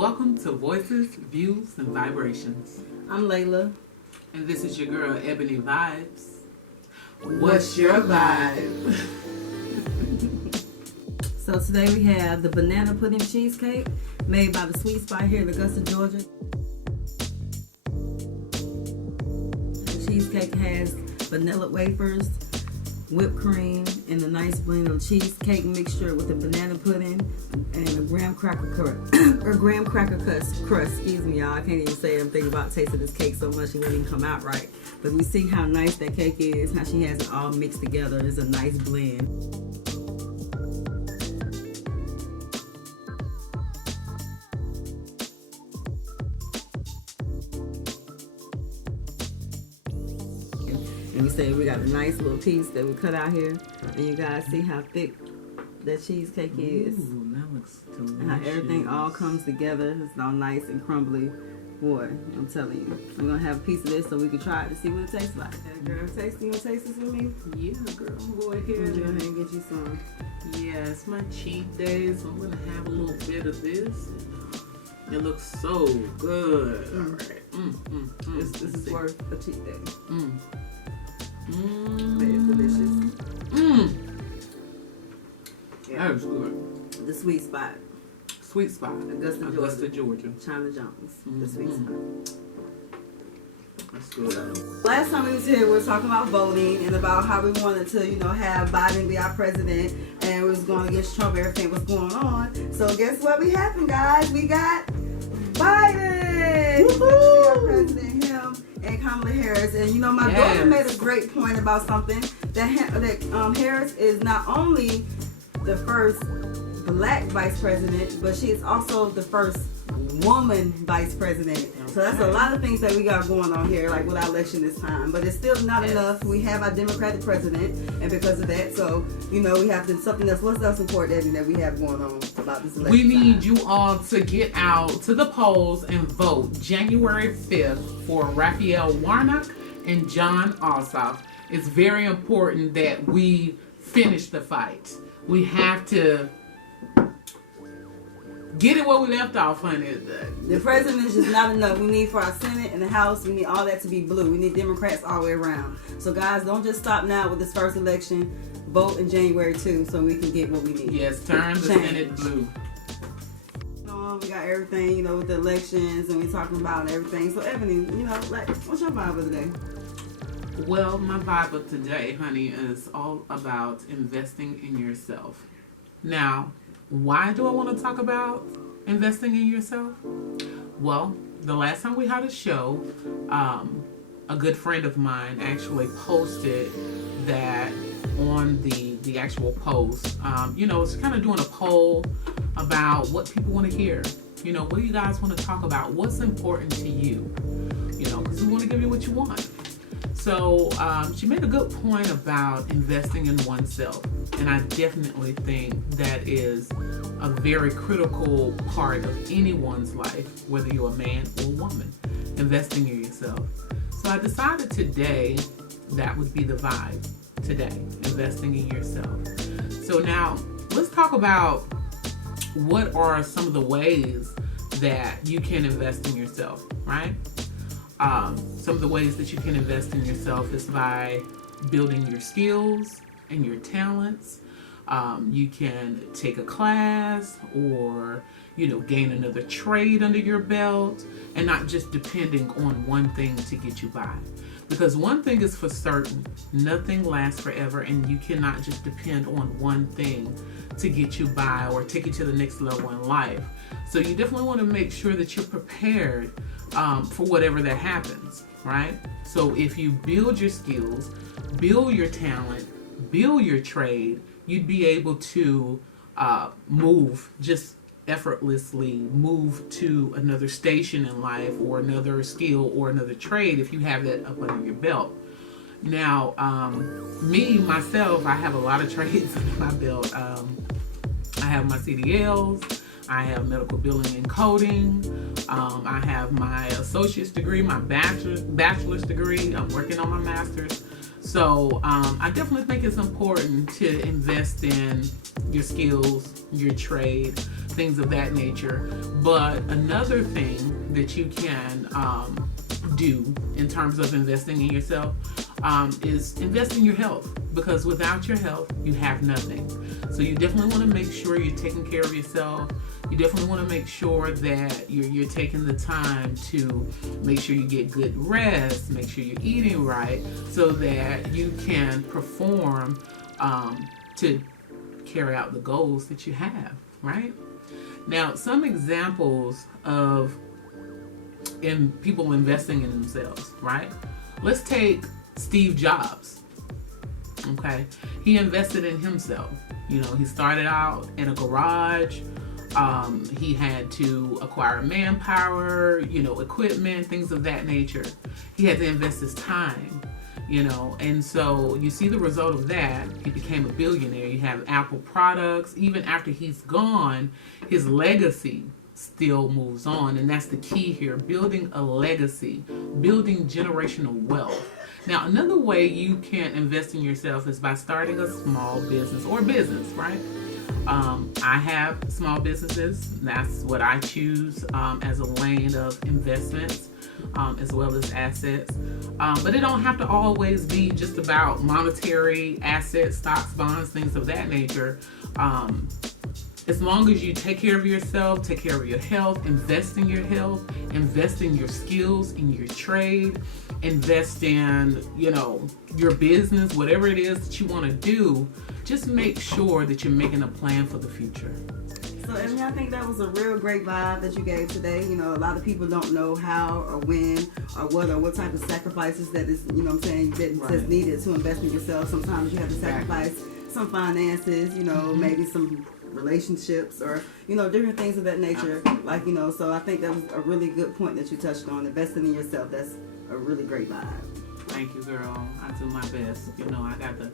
Welcome to Voices, Views, and Vibrations. I'm Layla. And this is your girl, Ebony Vibes. What's your vibe? So today we have the banana pudding cheesecake made by the Sweet Spot here in Augusta, Georgia. The cheesecake has vanilla wafers, whipped cream, and a nice blend of cheesecake mixture with a banana pudding and a graham cracker crust. Excuse me, y'all. I can't even say it. I'm thinking about tasting this cake so much it wouldn't even come out right. But we see how nice that cake is, how she has it all mixed together. It's a nice blend. And we say we got a nice little piece that we cut out here, and you guys see how thick that cheesecake is. Ooh, that looks delicious. And how everything all comes together. It's all nice and crumbly. Boy, I'm telling you. I'm gonna have a piece of this so we can try it to see what it tastes like. Girl, you wanna taste this with me? Yeah, girl, go ahead. Go ahead and get you some. Yeah, it's my cheat day, so I'm gonna have a little bit of this. It looks so good. All right. This is worth a cheat day. It's delicious. Yeah. That was good. The Sweet Spot. Sweet Spot. Augusta, Georgia. China Jones. The Sweet Spot. That's good. Last time we was here, we were talking about voting and about how we wanted to, have Biden be our president, and we was going against Trump. Everything was going on. So guess what? We happened, guys. We got Biden. He's going to be our president. Him and Kamala Harris. And my daughter made a great point about something that Harris is not only the first Black vice president, but she is also the first woman vice president. So that's a lot of things that we got going on here, like with our election this time. But it's still not enough. We have our Democratic president, and because of that, so we have to something else. What's else important, Eddie, that we have going on about this election? We need you all to get out to the polls and vote January 5th for Raphael Warnock and John Ossoff. It's very important that we finish the fight. We have to get it where we left off, honey. The president is just not enough. We need for our Senate and the House, we need all that to be blue. We need Democrats all the way around. So guys, don't just stop now with this first election. Vote in January too, so we can get what we need. Yes, turn the Senate blue. We got everything, with the elections, and we're talking about everything. So Ebony, what's your vibe of the day? Well, my vibe of today, honey, is all about investing in yourself. Now, why do I want to talk about investing in yourself? Well, the last time we had a show, a good friend of mine actually posted that on the actual post. It's kind of doing a poll about what people want to hear. What do you guys want to talk about? What's important to you? Because we want to give you what you want. So she made a good point about investing in oneself. And I definitely think that is a very critical part of anyone's life, whether you're a man or a woman, investing in yourself. So I decided today that would be the vibe today, investing in yourself. So now let's talk about what are some of the ways that you can invest in yourself, right? Some of the ways that you can invest in yourself is by building your skills and your talents. You can take a class or, gain another trade under your belt, and not just depending on one thing to get you by. Because one thing is for certain, nothing lasts forever, and you cannot just depend on one thing to get you by or take you to the next level in life. So you definitely want to make sure that you're prepared for whatever that happens, right? So if you build your skills, build your talent, build your trade, you'd be able to move just effortlessly, move to another station in life or another skill or another trade if you have that up under your belt. Now, myself, I have a lot of trades under my belt. I have my CDLs, I have medical billing and coding, I have my associate's degree, my bachelor's degree, I'm working on my master's. So I definitely think it's important to invest in your skills, your trade, things of that nature. But another thing that you can do in terms of investing in yourself is invest in your health, because without your health, you have nothing. So you definitely want to make sure you're taking care of yourself. You definitely want to make sure that you're taking the time to make sure you get good rest, make sure you're eating right, so that you can perform to carry out the goals that you have, right? Now, some examples of people investing in themselves, right? Let's take Steve Jobs. Okay, he invested in himself. You know, he started out in a garage. He had to acquire manpower, equipment, things of that nature. He had to invest his time, and so you see the result of that. He became a billionaire. You have Apple products. Even after he's gone, his legacy still moves on, and that's the key here: building a legacy, building generational wealth. Now, another way you can invest in yourself is by starting a small business or business, right? I have small businesses. That's what I choose as a lane of investments, as well as assets. But it don't have to always be just about monetary assets, stocks, bonds, things of that nature. As long as you take care of yourself, take care of your health, invest in your health, invest in your skills, in your trade, invest in, your business, whatever it is that you want to do, just make sure that you're making a plan for the future. So, Emily, I think that was a real great vibe that you gave today. A lot of people don't know how or when or what type of sacrifices that is, that's needed to invest in yourself. Sometimes you have to sacrifice some finances, maybe some relationships or different things of that nature. So I think that was a really good point that you touched on, investing in yourself. That's a really great vibe. Thank you, girl. I do my best. I got to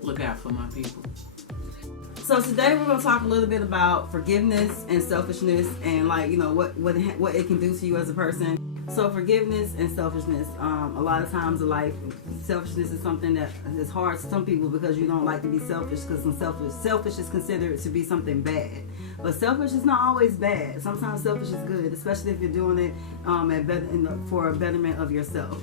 look out for my people. So today we're going to talk a little bit about forgiveness and selfishness, and what it can do to you as a person. So forgiveness and selfishness. A lot of times in life, selfishness is something that is hard to some people because you don't like to be selfish, because selfish is considered to be something bad. But selfish is not always bad. Sometimes selfish is good, especially if you're doing it for a betterment of yourself.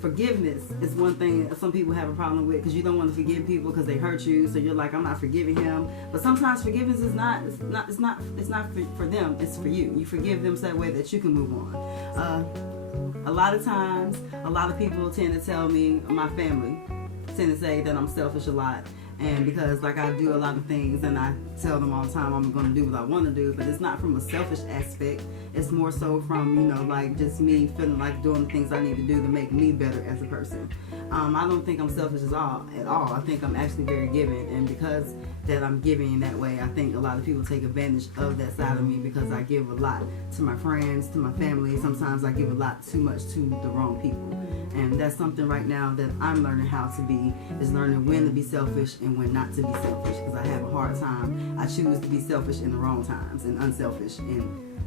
Forgiveness is one thing that some people have a problem with, because you don't want to forgive people because they hurt you. So you're like, I'm not forgiving him. But sometimes forgiveness is not for them. It's for you. You forgive them so that way that you can move on. A lot of times, a lot of people tend to tell me, my family tend to say that I'm selfish a lot. And because I do a lot of things, and I tell them all the time I'm going to do what I want to do, but it's not from a selfish aspect. It's more so from, just me feeling like doing the things I need to do to make me better as a person. I don't think I'm selfish at all. I think I'm actually very giving, and because that I'm giving in that way, I think a lot of people take advantage of that side of me, because I give a lot to my friends, to my family. Sometimes I give a lot too much to the wrong people. And that's something right now that I'm learning how to be, is learning when to be selfish and when not to be selfish, because I have a hard time. I choose to be selfish in the wrong times and unselfish in,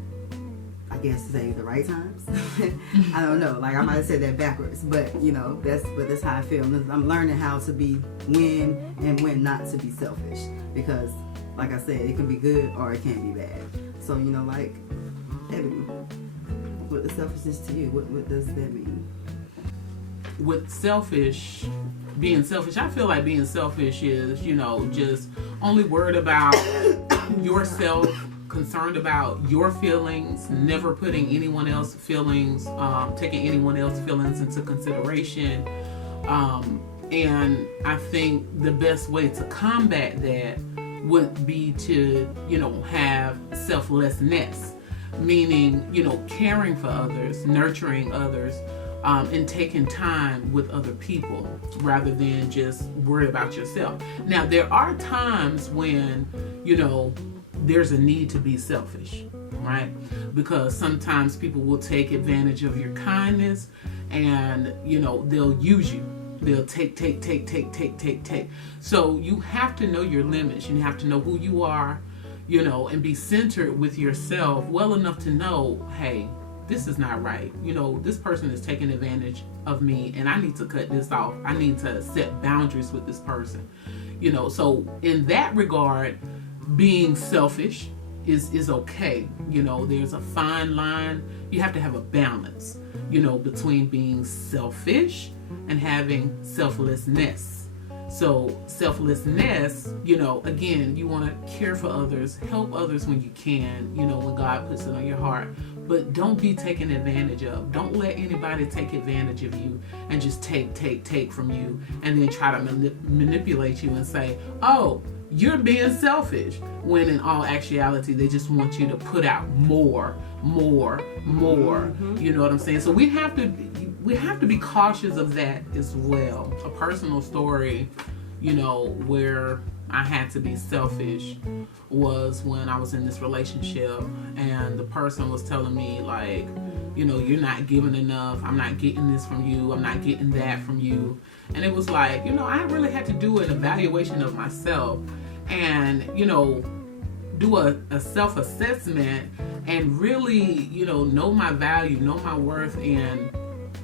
I guess, say the right times. I don't know, I might have said that backwards, but that's how I feel. I'm learning how to be when and when not to be selfish, because like I said, it can be good or it can be bad. So Ebony, what is selfishness to you? What does that mean? With being selfish, I feel like being selfish is, just only worried about yourself, concerned about your feelings, never putting anyone else's feelings, taking anyone else's feelings into consideration. And I think the best way to combat that would be to, have selflessness, meaning, caring for others, nurturing others, and taking time with other people rather than just worry about yourself. Now, there are times when, there's a need to be selfish, right? Because sometimes people will take advantage of your kindness, and, they'll use you. They'll take. So you have to know your limits. You have to know who you are, and be centered with yourself well enough to know, hey, this is not right. This person is taking advantage of me, and I need to cut this off. I need to set boundaries with this person. So in that regard, being selfish is okay. There's a fine line. You have to have a balance, between being selfish and having selflessness. So selflessness, again, you want to care for others, help others when you can, when God puts it on your heart. But don't be taken advantage of. Don't let anybody take advantage of you and just take from you and then try to manipulate you and say, oh, you're being selfish, when in all actuality they just want you to put out more. You know what I'm saying? So we have to be cautious of that as well. A personal story, where I had to be selfish was when I was in this relationship and the person was telling me like, you're not giving enough. I'm not getting this from you. I'm not getting that from you. And it was like, I really had to do an evaluation of myself and, do a self-assessment and really, know my value, know my worth, and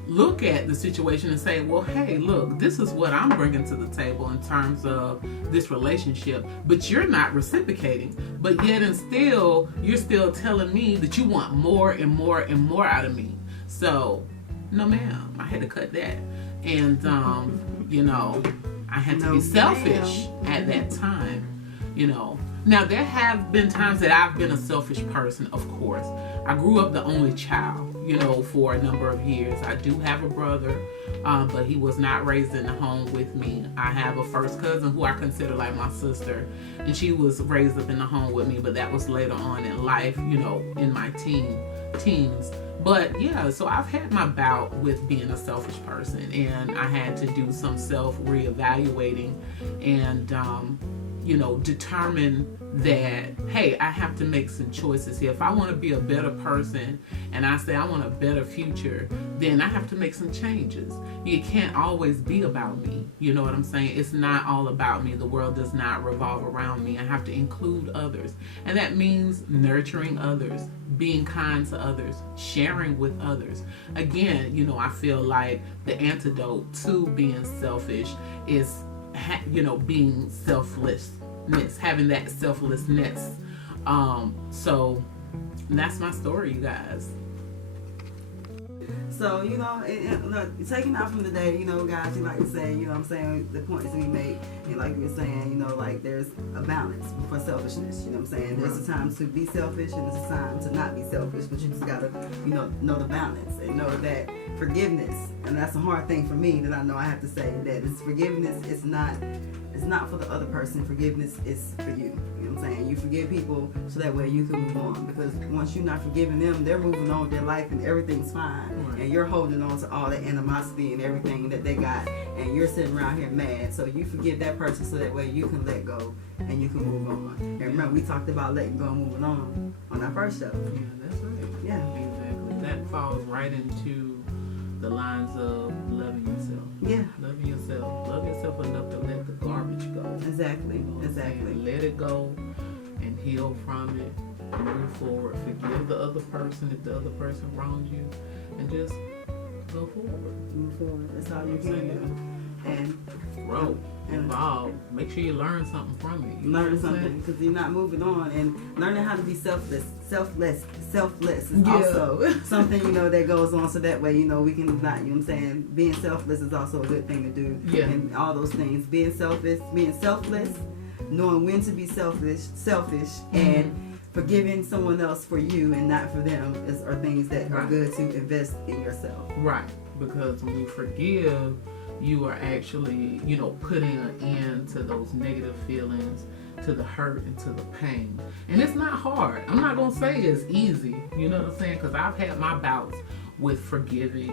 look at the situation and say, well, hey, look, this is what I'm bringing to the table in terms of this relationship, but you're not reciprocating. But yet and still, you're still telling me that you want more and more and more out of me. So, no, ma'am, I had to cut that. And, I had to be selfish at that time, Now, there have been times that I've been a selfish person, of course. I grew up the only child, for a number of years. I do have a brother, but he was not raised in the home with me. I have a first cousin who I consider like my sister, and she was raised up in the home with me, but that was later on in life, in my teens. But yeah, so I've had my bout with being a selfish person, and I had to do some self-reevaluating and, determine that, hey, I have to make some choices here. If I want to be a better person and I say I want a better future, then I have to make some changes. It can't always be about me. You know what I'm saying? It's not all about me. The world does not revolve around me. I have to include others. And that means nurturing others, being kind to others, sharing with others. Again, I feel like the antidote to being selfish is, being selfless. Having that selflessness. So that's my story, you guys. So, look, taking out from the day, guys, like you say, I'm saying, the points we make, and like you were saying, like there's a balance for selfishness, I'm saying? There's a time to be selfish and there's a time to not be selfish, but you just gotta, know the balance and know that forgiveness, and that's a hard thing for me that I know I have to say, that it's forgiveness, it's not for the other person. Forgiveness is for you. You know what I'm saying? You forgive people so that way you can move on. Because once you're not forgiving them, they're moving on with their life and everything's fine. Right. And you're holding on to all the animosity and everything that they got. And you're sitting around here mad. So you forgive that person so that way you can let go and you can move on. And remember, we talked about letting go and moving on our first show. Yeah, that's right. Yeah. Exactly. That falls right into the lines of loving yourself. Yeah. Loving yourself. Love yourself enough to let the garbage go. Exactly. Exactly. Let it go and heal from it. Move forward. Forgive the other person if the other person wrongs you. And just go forward. Move forward. That's all you can do. And grow. Evolve. Make sure you learn something from it. Learn something, because you're not moving on, and learning how to be selfless is also something that goes on. So that way, we can not. You know what I'm saying? Being selfless is also a good thing to do. Yeah. And all those things. Being selfless, knowing when to be selfish, and forgiving someone else for you and not for them are things that are good to invest in yourself. Right. Because when you forgive, you are actually, putting an end to those negative feelings, to the hurt and to the pain. And it's not hard. I'm not going to say it's easy, you know what I'm saying? Because I've had my bouts with forgiving,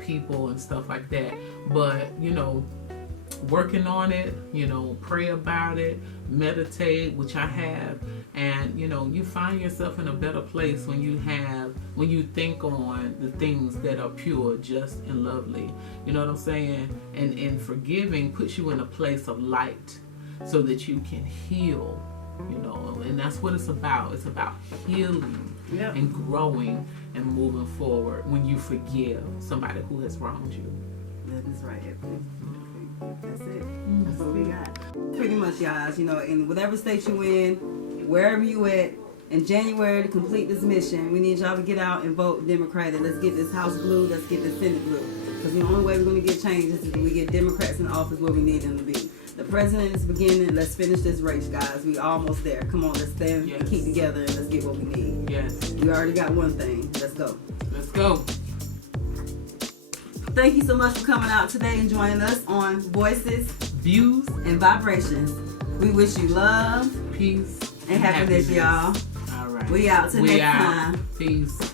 people and stuff like that. But, working on it, pray about it, meditate, which I have, and you find yourself in a better place when you think on the things that are pure, just, and lovely. You know what I'm saying? And forgiving puts you in a place of light so that you can heal You know, and that's what it's about. It's about healing Yep. and growing and moving forward when you forgive somebody who has wronged you. That is right. That's it. That's what we got. Pretty much, guys, you know, in whatever state you in, wherever you at, in January to complete this mission, we need y'all to get out and vote Democratic. Let's get this House blue. Let's get this Senate blue. Because the only way we're going to get changes is if we get Democrats in office where we need them to be. The president is beginning. Let's finish this race, guys. We almost there. Come on, let's stand and keep together and let's get what we need. Yes. We already got one thing. Let's go. Let's go. Thank you so much for coming out today and joining us on Voices Views, and Vibrations. We wish you love peace, and happiness, y'all. All right. We out till next time. Peace.